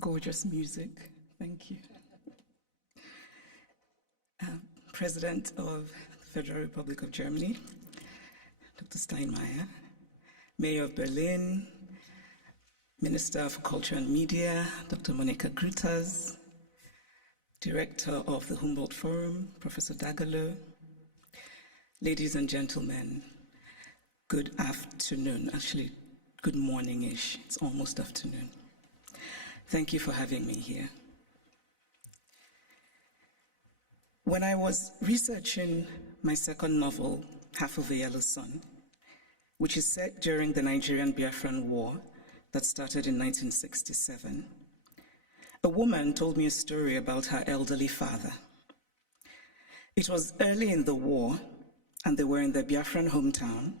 Gorgeous music, thank you. President of the Federal Republic of Germany, Dr. Steinmeier, Mayor of Berlin, Minister of Culture and Media, Dr. Monica Grütters, Director of the Humboldt Forum, Professor Dagalo, ladies and gentlemen, good afternoon, actually good morning-ish, it's almost afternoon. Thank you for having me here. When I was researching my second novel, Half of a Yellow Sun, which is set during the Nigerian Biafran War that started in 1967, a woman told me a story about her elderly father. It was early in the war, and they were in their Biafran hometown,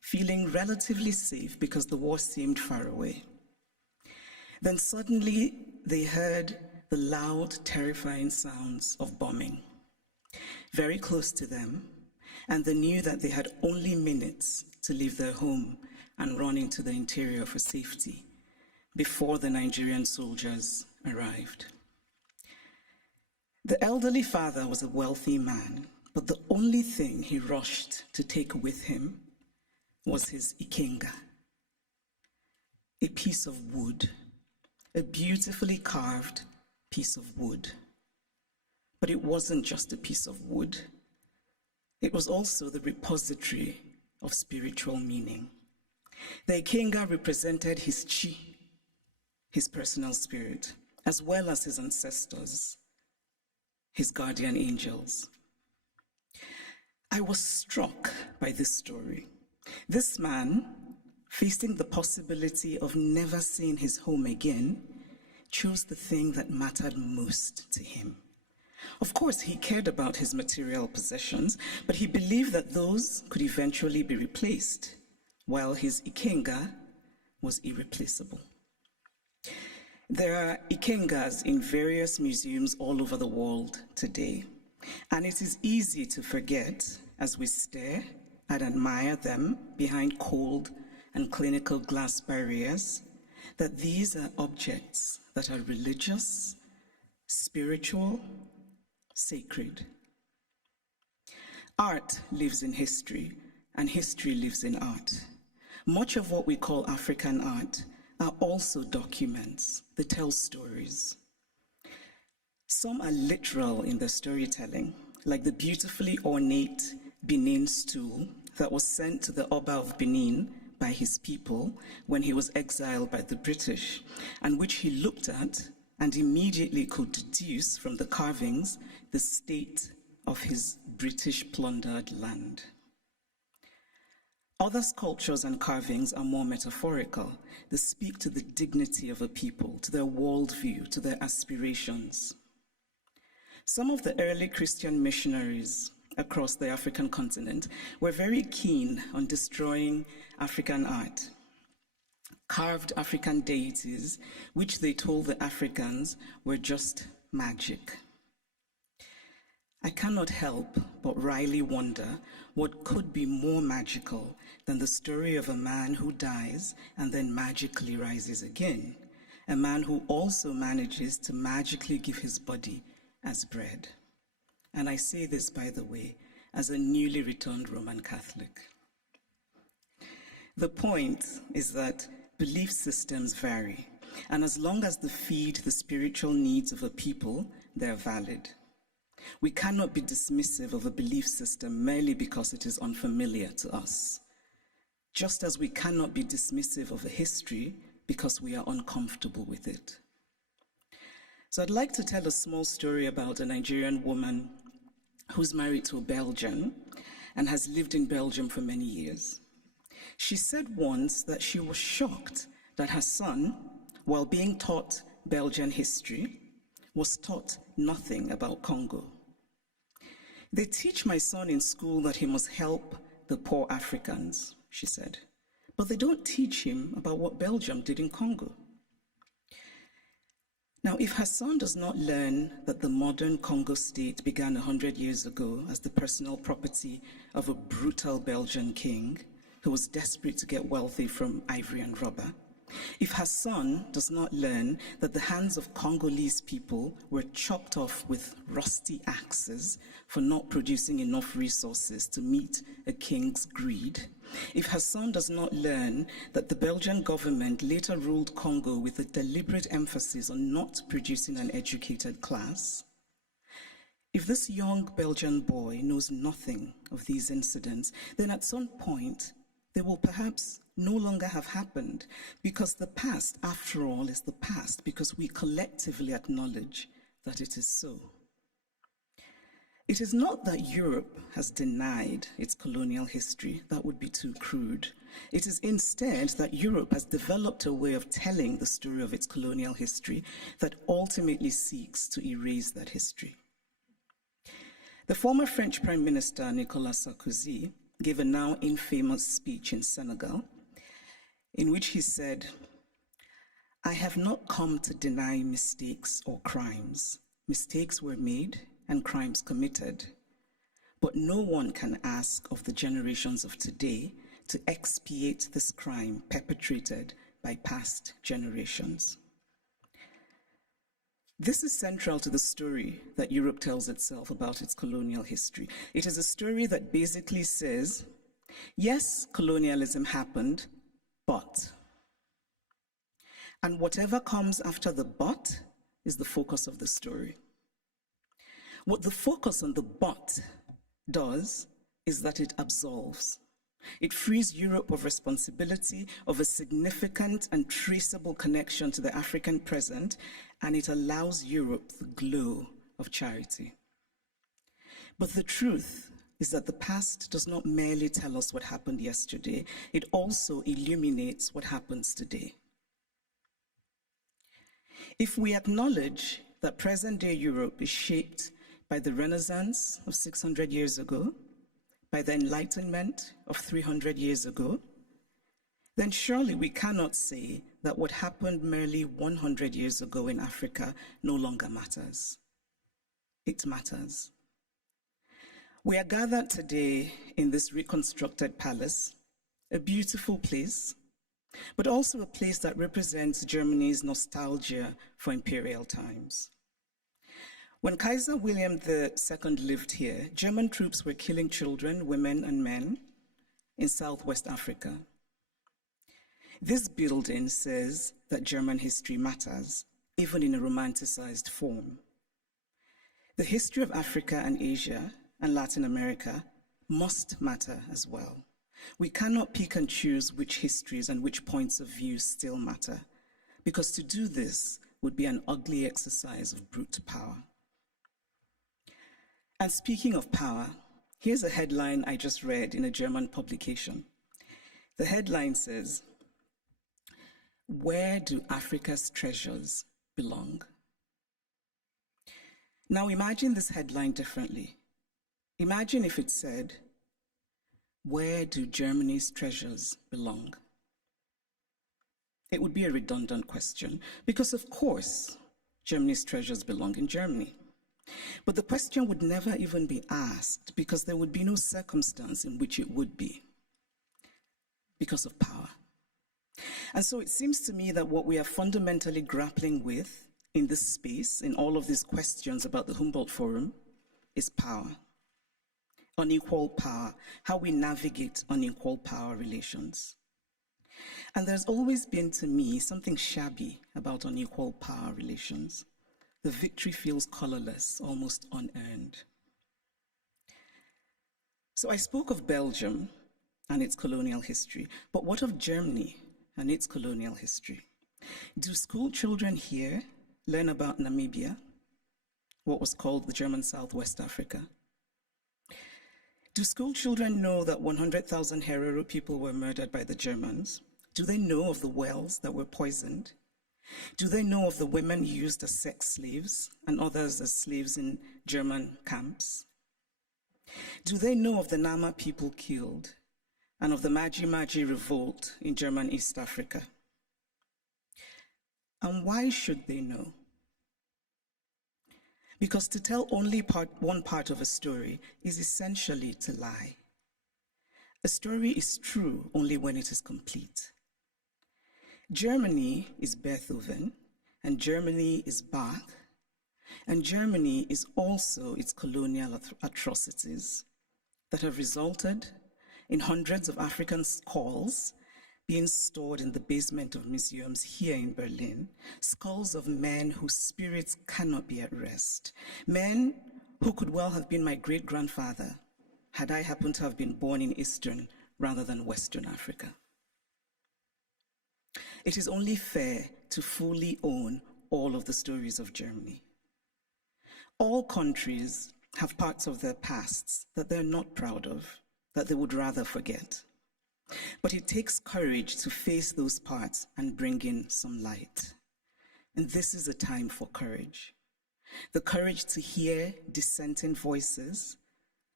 feeling relatively safe because the war seemed far away. Then suddenly they heard the loud, terrifying sounds of bombing very close to them, and they knew that they had only minutes to leave their home and run into the interior for safety before the Nigerian soldiers arrived. The elderly father was a wealthy man, but the only thing he rushed to take with him was his ikenga, a piece of wood, a beautifully carved piece of wood. But it wasn't just a piece of wood. It was also the repository of spiritual meaning. The ikenga represented his chi, his personal spirit, as well as his ancestors, his guardian angels. I was struck by this story. This man, facing the possibility of never seeing his home again, chose the thing that mattered most to him. Of course, he cared about his material possessions, but he believed that those could eventually be replaced, while his ikenga was irreplaceable. There are ikengas in various museums all over the world today, and it is easy to forget as we stare and admire them behind cold and clinical glass barriers that these are objects that are religious, spiritual, sacred. Art lives in history, and history lives in art. Much of what we call African art are also documents that tell stories. Some are literal in their storytelling, like the beautifully ornate Benin stool that was sent to the Oba of Benin by his people when he was exiled by the British, and which he looked at and immediately could deduce from the carvings the state of his British plundered land. Other sculptures and carvings are more metaphorical. They speak to the dignity of a people, to their worldview, to their aspirations. Some of the early Christian missionaries across the African continent were very keen on destroying African art. Carved African deities, which they told the Africans were just magic. I cannot help but wryly wonder what could be more magical than the story of a man who dies and then magically rises again, a man who also manages to magically give his body as bread. And I say this, by the way, as a newly returned Roman Catholic. The point is that belief systems vary, and as long as they feed the spiritual needs of a people, they're valid. We cannot be dismissive of a belief system merely because it is unfamiliar to us, just as we cannot be dismissive of a history because we are uncomfortable with it. So I'd like to tell a small story about a Nigerian woman who's married to a Belgian and has lived in Belgium for many years. She said once that she was shocked that her son, while being taught Belgian history, was taught nothing about Congo. They teach my son in school that he must help the poor Africans, she said, but they don't teach him about what Belgium did in Congo. Now, if her son does not learn that the modern Congo state began 100 years ago as the personal property of a brutal Belgian king who was desperate to get wealthy from ivory and rubber, If her son does not learn that the hands of Congolese people were chopped off with rusty axes for not producing enough resources to meet a king's greed, if her son does not learn that the Belgian government later ruled Congo with a deliberate emphasis on not producing an educated class, if this young Belgian boy knows nothing of these incidents, then at some point, they will perhaps no longer have happened, because the past, after all, is the past, because we collectively acknowledge that it is so. It is not that Europe has denied its colonial history. That would be too crude. It is instead that Europe has developed a way of telling the story of its colonial history that ultimately seeks to erase that history. The former French Prime Minister, Nicolas Sarkozy, gave a now infamous speech in Senegal, in which he said, "I have not come to deny mistakes or crimes. Mistakes were made and crimes committed. But no one can ask of the generations of today to expiate this crime perpetrated by past generations." This is central to the story that Europe tells itself about its colonial history. It is a story that basically says, yes, colonialism happened, but. And whatever comes after the but is the focus of the story. What the focus on the but does is that it absolves. It frees Europe of responsibility, of a significant and traceable connection to the African present, and it allows Europe the glow of charity. But the truth is that the past does not merely tell us what happened yesterday, it also illuminates what happens today. If we acknowledge that present-day Europe is shaped by the Renaissance of 600 years ago, by the Enlightenment of 300 years ago, then surely we cannot say that what happened merely 100 years ago in Africa no longer matters. It matters. We are gathered today in this reconstructed palace, a beautiful place, but also a place that represents Germany's nostalgia for imperial times. When Kaiser William II lived here, German troops were killing children, women, and men in Southwest Africa. This building says that German history matters, even in a romanticized form. The history of Africa and Asia and Latin America must matter as well. We cannot pick and choose which histories and which points of view still matter, because to do this would be an ugly exercise of brute power. And speaking of power, here's a headline I just read in a German publication. The headline says, "Where do Africa's treasures belong?" Now imagine this headline differently. Imagine if it said, "Where do Germany's treasures belong?" It would be a redundant question, because of course, Germany's treasures belong in Germany. But the question would never even be asked, because there would be no circumstance in which it would be, because of power. And so it seems to me that what we are fundamentally grappling with in this space, in all of these questions about the Humboldt Forum, is power. Unequal power, how we navigate unequal power relations. And there's always been, to me, something shabby about unequal power relations. The victory feels colorless, almost unearned. So I spoke of Belgium and its colonial history, but what of Germany and its colonial history? Do school children here learn about Namibia, what was called the German Southwest Africa? Do school children know that 100,000 Herero people were murdered by the Germans? Do they know of the wells that were poisoned? Do they know of the women used as sex slaves and others as slaves in German camps? Do they know of the Nama people killed and of the Maji Maji revolt in German East Africa? And why should they know? Because to tell only one part of a story is essentially to lie. A story is true only when it is complete. Germany is Beethoven, and Germany is Bach, and Germany is also its colonial atrocities that have resulted in hundreds of African skulls being stored in the basement of museums here in Berlin, skulls of men whose spirits cannot be at rest, men who could well have been my great-grandfather had I happened to have been born in Eastern rather than Western Africa. It is only fair to fully own all of the stories of Germany. All countries have parts of their pasts that they're not proud of, that they would rather forget. But it takes courage to face those parts and bring in some light. And this is a time for courage. The courage to hear dissenting voices,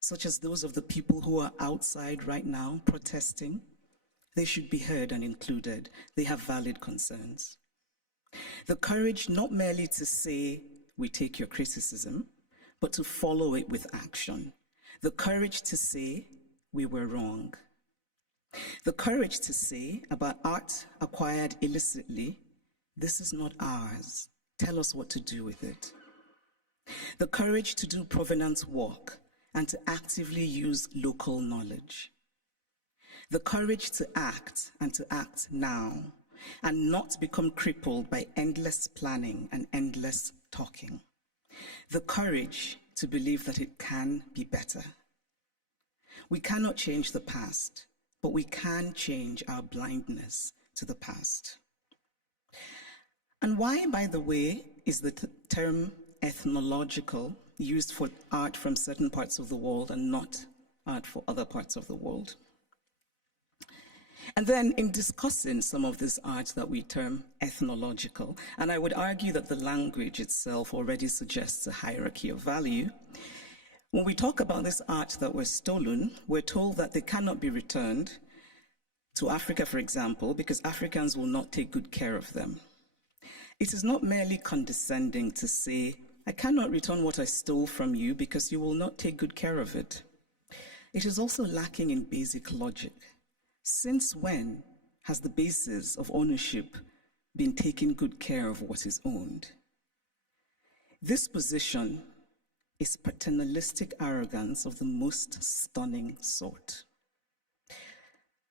such as those of the people who are outside right now protesting. They should be heard and included. They have valid concerns. The courage not merely to say, we take your criticism, but to follow it with action. The courage to say, we were wrong. The courage to say about art acquired illicitly, this is not ours. Tell us what to do with it. The courage to do provenance work and to actively use local knowledge. The courage to act and to act now and not become crippled by endless planning and endless talking. The courage to believe that it can be better. We cannot change the past, but we can change our blindness to the past. And why, by the way, is the term ethnological used for art from certain parts of the world and not art for other parts of the world? And then in discussing some of this art that we term ethnological, and I would argue that the language itself already suggests a hierarchy of value, when we talk about this art that was stolen, we're told that they cannot be returned to Africa, for example, because Africans will not take good care of them. It is not merely condescending to say, I cannot return what I stole from you because you will not take good care of it. It is also lacking in basic logic. Since when has the basis of ownership been taking good care of what is owned? This position is paternalistic arrogance of the most stunning sort.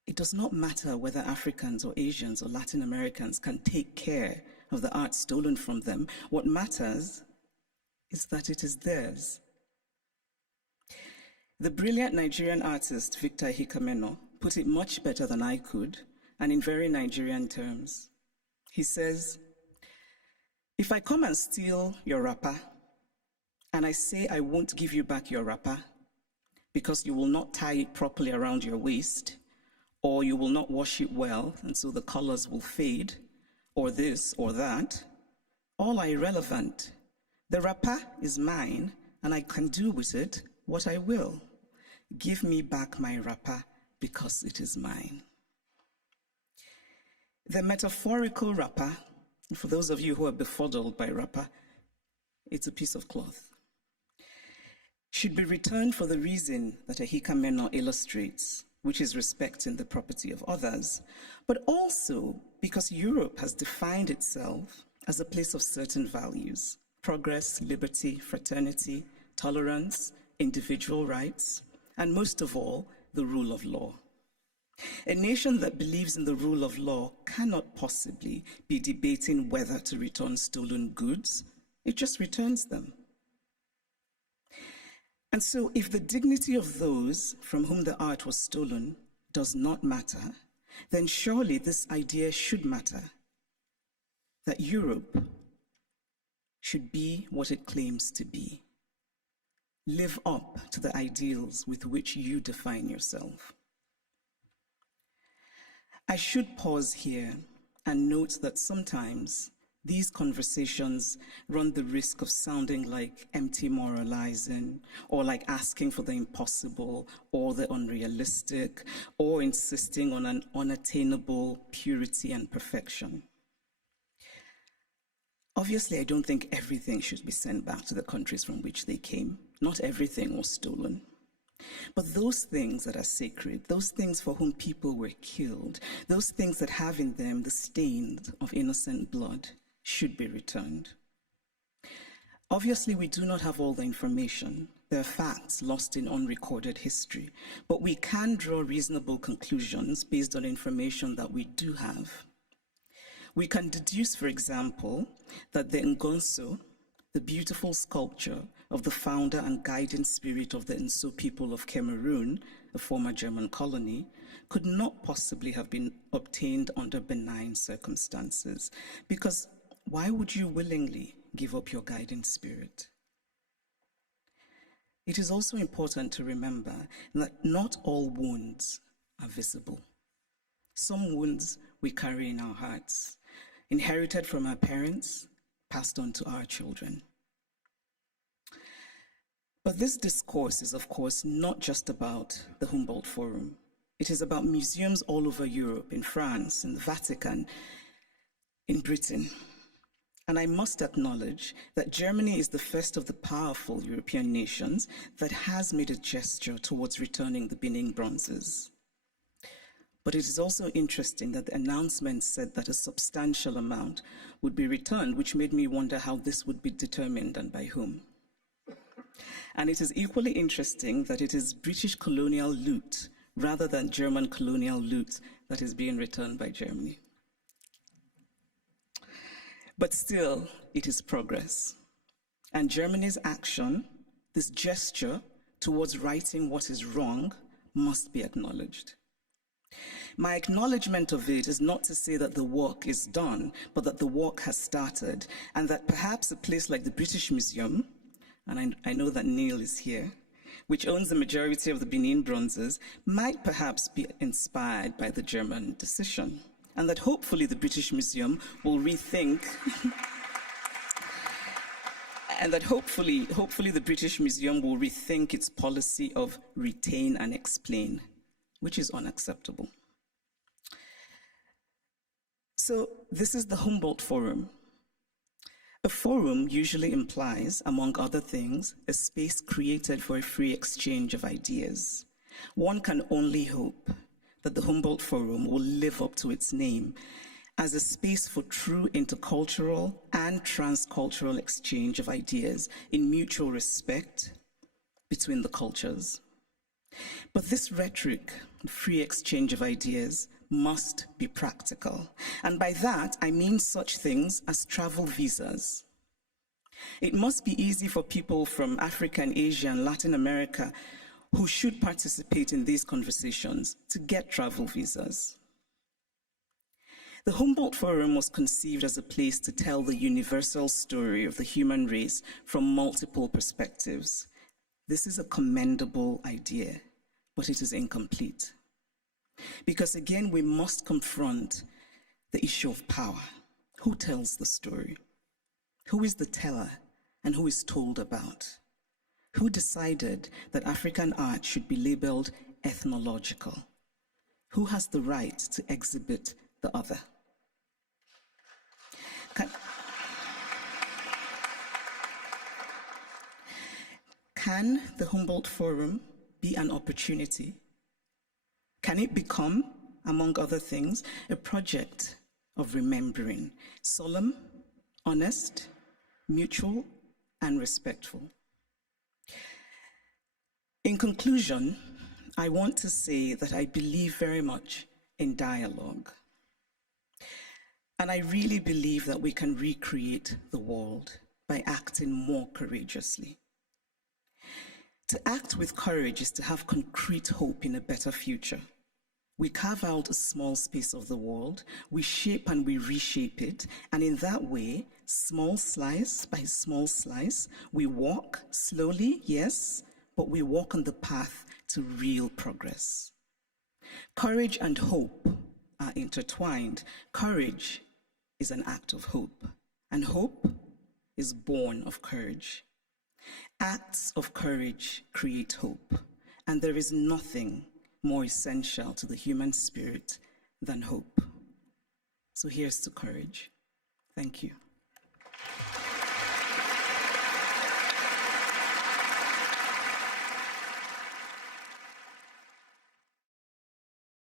It does not matter whether Africans or Asians or Latin Americans can take care of the art stolen from them. What matters is that it is theirs. The brilliant Nigerian artist Victor Hikameno put it much better than I could, and in very Nigerian terms. He says, if I come and steal your wrapper, and I say I won't give you back your wrapper because you will not tie it properly around your waist, or you will not wash it well, and so the colors will fade, or this or that, all are irrelevant. The wrapper is mine, and I can do with it what I will. Give me back my wrapper because it is mine. The metaphorical wrapper, for those of you who are befuddled by wrapper, it's a piece of cloth, should be returned for the reason that Hikameno illustrates, which is respecting the property of others, but also because Europe has defined itself as a place of certain values: progress, liberty, fraternity, tolerance, individual rights, and most of all, the rule of law. A nation that believes in the rule of law cannot possibly be debating whether to return stolen goods. It just returns them. And so if the dignity of those from whom the art was stolen does not matter, then surely this idea should matter, that Europe should be what it claims to be. Live up to the ideals with which you define yourself. I should pause here and note that sometimes these conversations run the risk of sounding like empty moralizing, or like asking for the impossible or the unrealistic, or insisting on an unattainable purity and perfection. Obviously, I don't think everything should be sent back to the countries from which they came. Not everything was stolen. But those things that are sacred, those things for whom people were killed, those things that have in them the stains of innocent blood, should be returned. Obviously, we do not have all the information. There are facts lost in unrecorded history, but we can draw reasonable conclusions based on information that we do have. We can deduce, for example, that the Ngonso, the beautiful sculpture of the founder and guiding spirit of the Nso people of Cameroon, a former German colony, could not possibly have been obtained under benign circumstances, because why would you willingly give up your guiding spirit? It is also important to remember that not all wounds are visible. Some wounds we carry in our hearts, inherited from our parents, passed on to our children. But this discourse is, of course, not just about the Humboldt Forum. It is about museums all over Europe, in France, in the Vatican, in Britain. And I must acknowledge that Germany is the first of the powerful European nations that has made a gesture towards returning the Benin bronzes. But it is also interesting that the announcement said that a substantial amount would be returned, which made me wonder how this would be determined and by whom. And it is equally interesting that it is British colonial loot rather than German colonial loot that is being returned by Germany. But still, it is progress. And Germany's action, this gesture towards righting what is wrong, must be acknowledged. My acknowledgement of it is not to say that the work is done, but that the work has started, and that perhaps a place like the British Museum, and I know that Neil is here, which owns the majority of the Benin bronzes, might perhaps be inspired by the German decision, and that hopefully the British Museum will rethink and that hopefully the British Museum will rethink its policy of retain and explain, which is unacceptable. So this is the Humboldt Forum. A forum usually implies, among other things, a space created for a free exchange of ideas. One can only hope that the Humboldt Forum will live up to its name as a space for true intercultural and transcultural exchange of ideas in mutual respect between the cultures. But this rhetoric, free exchange of ideas, must be practical. And by that, I mean such things as travel visas. It must be easy for people from Africa and Asia and Latin America who should participate in these conversations to get travel visas. The Humboldt Forum was conceived as a place to tell the universal story of the human race from multiple perspectives. This is a commendable idea, but it is incomplete. Because again, we must confront the issue of power. Who tells the story? Who is the teller and who is told about? Who decided that African art should be labeled ethnological? Who has the right to exhibit the other? Can the Humboldt Forum be an opportunity? Can it become, among other things, a project of remembering, solemn, honest, mutual, and respectful? In conclusion, I want to say that I believe very much in dialogue. And I really believe that we can recreate the world by acting more courageously. To act with courage is to have concrete hope in a better future. We carve out a small space of the world, we shape and we reshape it, and in that way, small slice by small slice, we walk slowly, yes, but we walk on the path to real progress. Courage and hope are intertwined. Courage is an act of hope, and hope is born of courage. Acts of courage create hope, and there is nothing more essential to the human spirit than hope. So here's to courage. Thank you.